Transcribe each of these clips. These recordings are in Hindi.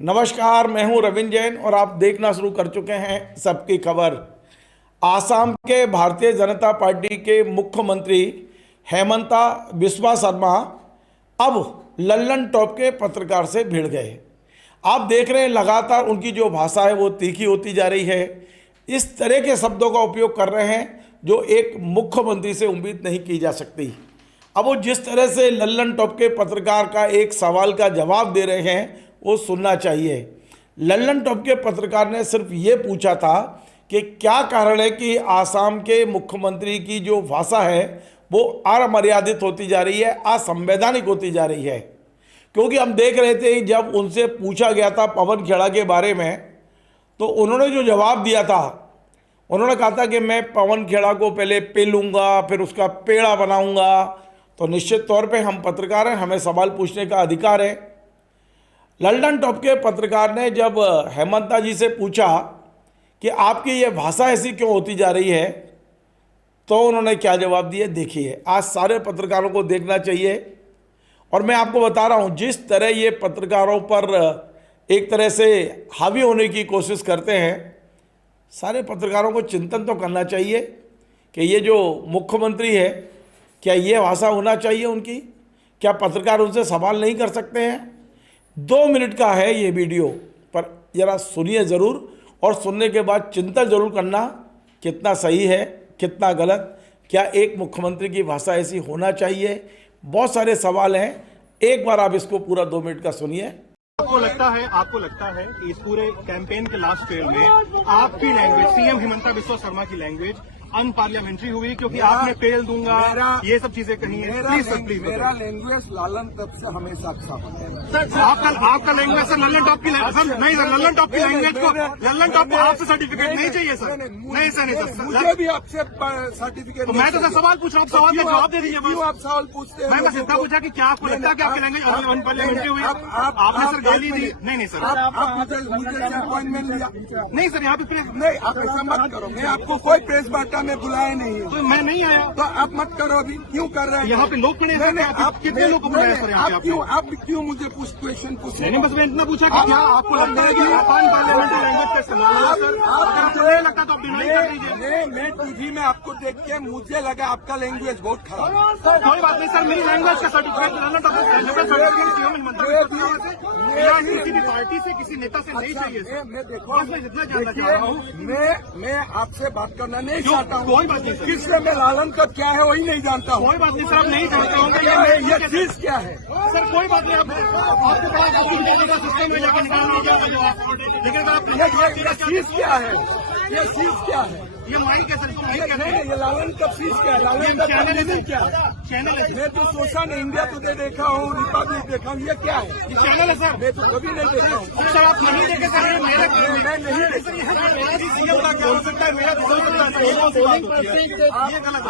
नमस्कार, मैं हूं रविंद्र जैन और आप देखना शुरू कर चुके हैं सबकी खबर। आसाम के भारतीय जनता पार्टी के मुख्यमंत्री हेमंता बिस्वा शर्मा अब लल्लन टॉप के पत्रकार से भिड़ गए। आप देख रहे हैं लगातार उनकी जो भाषा है वो तीखी होती जा रही है। इस तरह के शब्दों का उपयोग कर रहे हैं जो एक मुख्यमंत्री से उम्मीद नहीं की जा सकती। अब वो जिस तरह से लल्लन टॉप के पत्रकार का एक सवाल का जवाब दे रहे हैं वो सुनना चाहिए। लल्लन टॉप के पत्रकार ने सिर्फ ये पूछा था कि क्या कारण है कि आसाम के मुख्यमंत्री की जो भाषा है वो अमर्यादित होती जा रही है, असंवैधानिक होती जा रही है। क्योंकि हम देख रहे थे जब उनसे पूछा गया था पवन खेड़ा के बारे में, तो उन्होंने जो जवाब दिया था, उन्होंने कहा था कि मैं पवन खेड़ा को पहले पेलूंगा फिर उसका पेड़ा बनाऊंगा। तो निश्चित तौर पे हम पत्रकार हैं, हमें सवाल पूछने का अधिकार है। लल्लन टॉप के पत्रकार ने जब हेमंता जी से पूछा कि आपकी ये भाषा ऐसी क्यों होती जा रही है, तो उन्होंने क्या जवाब दिया देखिए। आज सारे पत्रकारों को देखना चाहिए और मैं आपको बता रहा हूँ जिस तरह ये पत्रकारों पर एक तरह से हावी होने की कोशिश करते हैं, सारे पत्रकारों को चिंतन तो करना चाहिए कि ये जो मुख्यमंत्री है क्या ये भाषा होना चाहिए उनकी? क्या पत्रकार उनसे सवाल नहीं कर सकते हैं? 2 मिनट का है ये वीडियो, पर ज़रा सुनिए ज़रूर और सुनने के बाद चिंतन ज़रूर करना कितना सही है कितना गलत। क्या एक मुख्यमंत्री की भाषा ऐसी होना चाहिए? बहुत सारे सवाल हैं, एक बार आप इसको पूरा 2 मिनट का सुनिए। आपको लगता है कि इस पूरे कैंपेन के लास्ट फेज में आपकी लैंग्वेज, सीएम हिमंता बिस्वा शर्मा की लैंग्वेज अनपार्लियामेंट्री हुई क्योंकि आपने पेल दूंगा ये सब चीजें कही है? प्लीज मेरा लैंग्वेज लालन तब से हमेशा अच्छा सर, आपका लैंग्वेज सर लल्लन टॉप की लैंग्वेज नहीं सर, लल्लन टॉप की लैंग्वेज को लल्लन टॉप को आपसे सर्टिफिकेट नहीं चाहिए सर। नहीं सर, मुझे भी आपसे सर्टिफिकेट। तो मैं तो सर सवाल पूछ रहा हूँ, सवाल का जवाब दे दीजिए। क्यों आप सवाल पूछते हैं? मैं बस इतना पूछा कि क्या आपको लगता है कि आपकी लैंग्वेज अनपार्लियामेंट्री हुई? आपने सर गाली दी? नहीं सर, मुझे अपॉइंटमेंट लिया नहीं सर, यहाँ पे नहीं। आप ऐसा मत करो, मैं आपको कोई प्रेस वार्ता में बुलाया नहीं। तो मैं नहीं आया तो आप मत करो। अभी क्यों कर रहे हैं? यहाँ पे लोग खड़े हैं, आप कितने लोग को बुलाया सर? आप क्यों मुझे क्वेश्चन पूछ रहे हैं? बस मैं इतना पूछा कि क्या आपको लगता है कि पार्लियामेंट्री लैंग्वेज का इस्तेमाल है सर? आपको नहीं लगता तो आप डिनाई कर दीजिए। मैं टीवी में आपको देख के मुझे लगा आपका लैंग्वेज बहुत खराब है। कोई बात नहीं सर, मेरी लैंग्वेज का सर्टिफिकेट किसी भी पार्टी से किसी नेता से नहीं चाहिए सर। मैं देखो, मैं जितना जानना चाह रहा हूँ, मैं आपसे बात करना नहीं चाहता हूँ। कोई बात नहीं सर, किससे मैं लालन का क्या है वही नहीं जानता हूँ। कोई बात नहीं सर, आप नहीं जानते होंगे ये चीज क्या है सर? कोई बात नहीं, आपको बड़ा सिस्टम में जाकर निकालना, लेकिन अगर आप ये चीज क्या है? ये चीज क्या है? ये माइक है सर, माइक है। ये लालन का चीज क्या है? लालन का चैनल क्या है? चैनल है। मैं तो सोशा ने इंडिया टुडे देखा हूँ, रिपब्लिक देखा हूँ। ये क्या है? ये चैनल है सर। मैं तो कभी नहीं देखा हूँ सर, आप नहीं देखे सर? मैं नहीं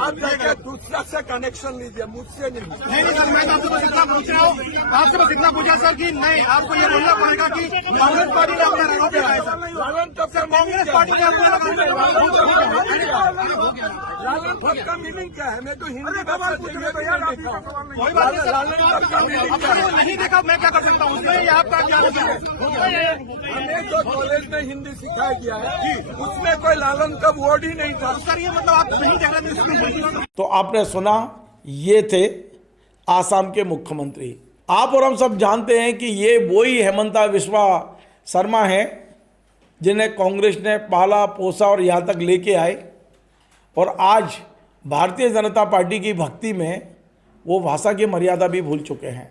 आप जाकर दूसरा से कनेक्शन लीजिए, मुझसे नहीं। नहीं सर, मैं तो आपसे बस इतना पूछ रहा हूँ, आपसे बस इतना पूछा सर कि नहीं आपको ये बोलना पड़ेगा कि कांग्रेस पार्टी ने अपना रोक दिया है सर। लालन तब सर कांग्रेस पार्टी ने अपना लालन तब का मीनिंग क्या है? मैं तो हिंदी बात करते हुए भी नहीं देखा हूँ। कोई बात नहीं सर, नहीं देखा मैं क्या कर सकता हूँ उसमें? ये आपका क्या है? हमें जो कॉलेज में हिंदी सिखाया गया है उसमें कोई लालन का वर्ड ही नहीं था सर। ये मतलब आप नहीं कह रहे थे? तो आपने सुना, ये थे आसाम के मुख्यमंत्री। आप और हम सब जानते हैं कि ये वही हेमंता बिस्वा शर्मा हैं जिन्हें कांग्रेस ने पाला पोसा और यहाँ तक लेके आए, और आज भारतीय जनता पार्टी की भक्ति में वो भाषा की मर्यादा भी भूल चुके हैं।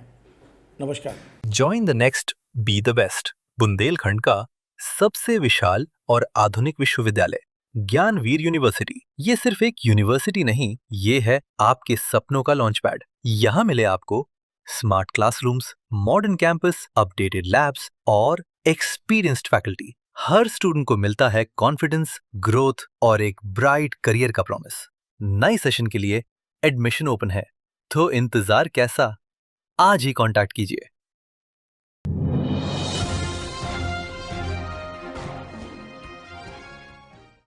नमस्कार। Join the next be the best, Bundelkhand का सबसे विशाल और आधुनिक विश्वविद्यालय ज्ञानवीर यूनिवर्सिटी। ये सिर्फ एक यूनिवर्सिटी नहीं, ये है आपके सपनों का लॉन्च पैड। यहाँ मिले आपको smart classrooms, modern campus, updated labs और एक्सपीरियंस्ड फैकल्टी। हर स्टूडेंट को मिलता है कॉन्फिडेंस, ग्रोथ और एक ब्राइट करियर का प्रॉमिस। नए सेशन के लिए एडमिशन ओपन है, तो इंतजार कैसा? आज ही कांटेक्ट कीजिए।